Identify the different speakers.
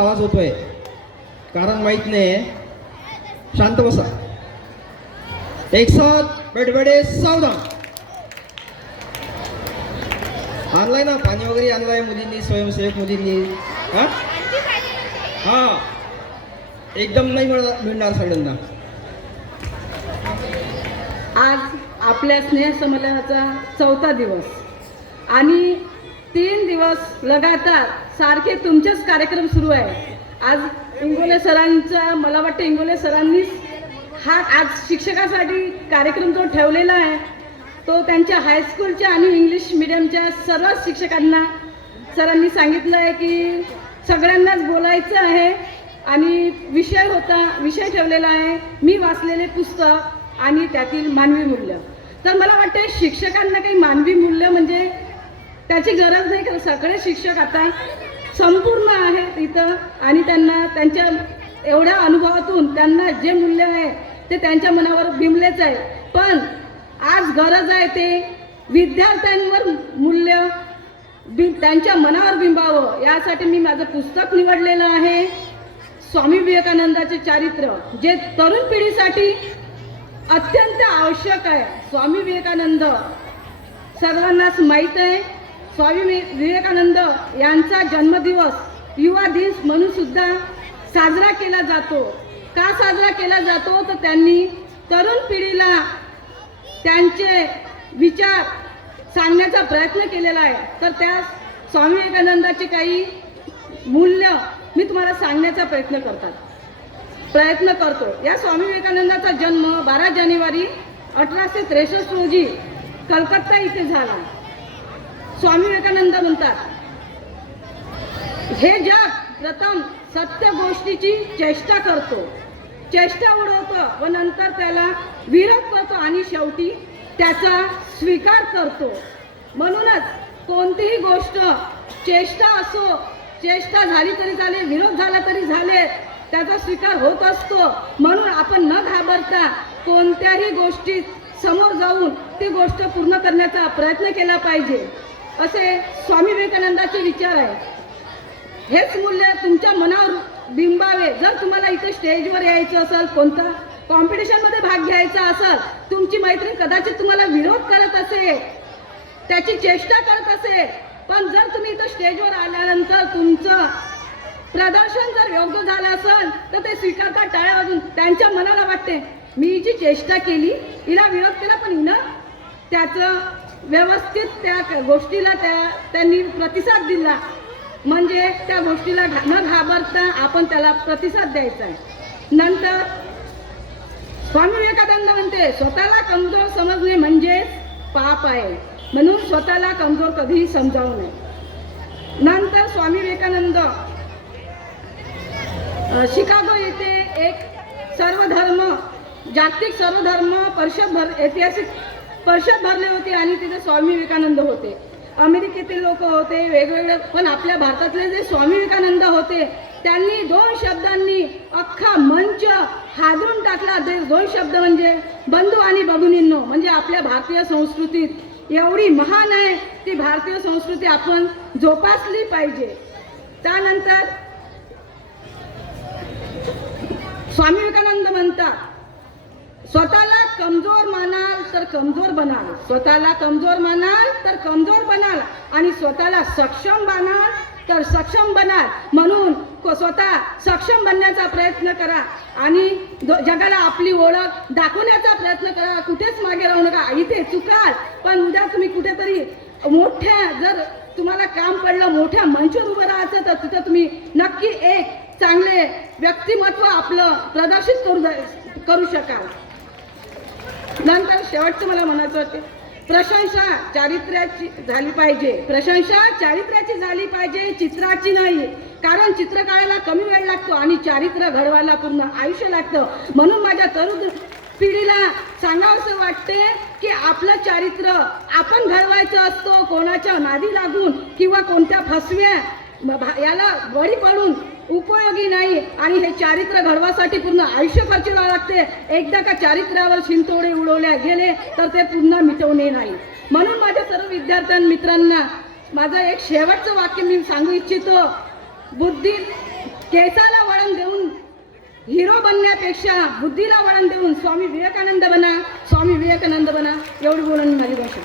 Speaker 1: आवाज होतोय. कारण माहीत नाही. शांत बसा. एक साथ बेडबेडे सावधान. आणलाय ना पाणी वगैरे आणलाय मुलींनी स्वयंसेवक मुलींनी. हा? हा. एकदम नाही मिळणार मिळणार सगळ्यांना.
Speaker 2: आज आपल्या स्नेहसंमेलनाचा चौथा दिवस. आणि तीन दिवस लगातार सारखे तुमचेच कार्यक्रम सुरू आहे. आज इंगोले सरांचा मला वाटतं इंगोले सरांनीच हा आज शिक्षकासाठी कार्यक्रम जो ठेवलेला आहे तो त्यांच्या हायस्कूलच्या आणि इंग्लिश मिडियमच्या सर्व शिक्षकांना सरांनी सांगितलं आहे की सगळ्यांनाच बोलायचं आहे आणि विषय होता विषय ठेवलेला आहे. मी वाचलेले पुस्तक आणि त्यातील मानवी मूल्य. तर मला वाटते शिक्षकांना काही मानवी मूल्य म्हणजे त्याची गरज नाही कारण सगळे शिक्षक आता संपूर्ण आहेत इथं. आणि त्यांना त्यांच्या एवढ्या अनुभवातून त्यांना जे मूल्य आहे ते त्यांच्या मनावर बिंबलेच आहे. पण आज गरज आहे ते विद्यार्थ्यांवर मूल्य बि त्यांच्या मनावर बिंबावं यासाठी मी माझं पुस्तक निवडलेलं आहे. स्वामी विवेकानंदाचे चारित्र्य जे तरुण पिढीसाठी अत्यंत आवश्यक आहे. स्वामी विवेकानंद सर्वांनाच माहीत आहे. स्वामी विवेकानंद यांचा जन्मदिवस युवा दिन म्हणून सुद्धा साजरा केला जातो. का साजरा केला जातो? तर त्यांनी तरुण पिढीला त्यांचे विचार सांगण्याचा प्रयत्न केलेला आहे. तर त्या स्वामी विवेकानंदाचे काही मूल्य मी तुम्हाला सांगण्याचा प्रयत्न करतात. प्रयत्न करतो. या स्वामी विवेकानंदाचा जन्म बारा जानेवारी अठराशे त्रेसष्ट रोजी कलकत्ता इथे झाला. स्वामी विवेकानंद म्हणतात हे जग प्रथम सत्य गोष्टीची चेष्टा करतो. चेष्टा उडवतो व नंतर त्याला विरोध करतो आणि शेवटी त्याचा स्वीकार करतो. म्हणूनच कोणतीही गोष्ट चेष्टा असो चेष्टा झाली तरी झाले विरोध झाला तरी झाले त्याचा स्वीकार होत असतो. म्हणून आपण न घाबरता कोणत्याही गोष्टीत समोर जाऊन ती गोष्ट पूर्ण करण्याचा प्रयत्न केला पाहिजे. असे स्वामी विवेकानंदाचे विचार आहे. हेच मूल्य तुमच्या मनावर बिंबावे. जर तुम्हाला इथे स्टेजवर यायचं असेल कोणता कॉम्पिटिशनमध्ये भाग घ्यायचा असेल तुमची मैत्रीण कदाचित तुम्हाला विरोध करत असेल त्याची चेष्टा करत असेल पण जर तुम्ही इथं स्टेजवर आल्यानंतर तुमचं प्रदर्शन जर योग्य झालं असेल तर ते स्वीकारता टाळ्या वाजून त्यांच्या मनाला वाटते मी जी चेष्टा केली हिला विरोध केला पण हिनं त्याचं व्यवस्थित त्या गोष्टीला त्या त्यांनी प्रतिसाद दिला. म्हणजे त्या गोष्टीला घा- न घाबरता आपण त्याला प्रतिसाद द्यायचा आहे. नंतर स्वामी विवेकानंद म्हणते स्वतःला कमजोर समजणे म्हणजे पाप आहे. म्हणून स्वतःला कमजोर कधीही समजावू नये. नंतर स्वामी विवेकानंद शिकागो येथे एक सर्वधर्म जागतिक सर्वधर्म परिषद भर ऐतिहासिक स्पर्शात भरले होते आणि तिथे स्वामी विवेकानंद होते. अमेरिकेतील लोक होते वेगवेगळे पण आपल्या भारतातले जे स्वामी विवेकानंद होते त्यांनी दोन शब्दांनी अख्खा मंच हादरून टाकला. ते दोन शब्द म्हणजे बंधू आणि बघुनींनो म्हणजे आपल्या भारतीय संस्कृतीत एवढी महान आहे ती भारतीय संस्कृती आपण जोपासली पाहिजे. त्यानंतर स्वामी विवेकानंद म्हणतात स्वतःला कमजोर मानाल तर कमजोर बनाल. स्वतःला कमजोर मानाल तर कमजोर बनाल. आणि स्वतःला सक्षम बनाल तर सक्षम बनाल. म्हणून स्वतः सक्षम बनण्याचा प्रयत्न करा. आणि जगाला आपली ओळख दाखवण्याचा प्रयत्न करा. कुठेच मागे राहू नका. इथे चुकाल. पण उद्या तुम्ही कुठेतरी मोठ्या जर तुम्हाला काम पडलं मोठ्या मंचवर उभं राहायचं तर तिथं तुम्ही नक्की एक चांगले व्यक्तिमत्व आपलं प्रदर्शित करू करू शकाल. नंतर शेवटचं मला म्हणायचं होते प्रशंसा चारित्र्याची झाली पाहिजे. प्रशंसा चारित्र्याची झाली पाहिजे चित्राची नाही. कारण चित्र काढायला कमी वेळ लागतो आणि चारित्र्य घडवायला पूर्ण आयुष्य लागतं. म्हणून माझ्या तरुण पिढीला सांगावंसं वाटते की आपलं चारित्र्य आपण घडवायचं असतो कोणाच्या नादी लागून किंवा कोणत्या फसव्या भा- याला बळी पडून उपयोगी नाही आणि हे चारित्र्य घडवासाठी पूर्ण आयुष्य खर्च लागते. एकदा का चारित्र्यावर शिंतोडे उडवल्या गेले तर ते पुन्हा मिटवणे नाही. म्हणून माझ्या सर्व विद्यार्थ्यां मित्रांना माझं एक शेवटचं वाक्य मी सांगू इच्छितो. बुद्धी केसाला वळण देऊन हिरो बनण्यापेक्षा बुद्धीला वळण देऊन स्वामी विवेकानंद बना स्वामी विवेकानंद बना एवढी बोलून माझी भाषा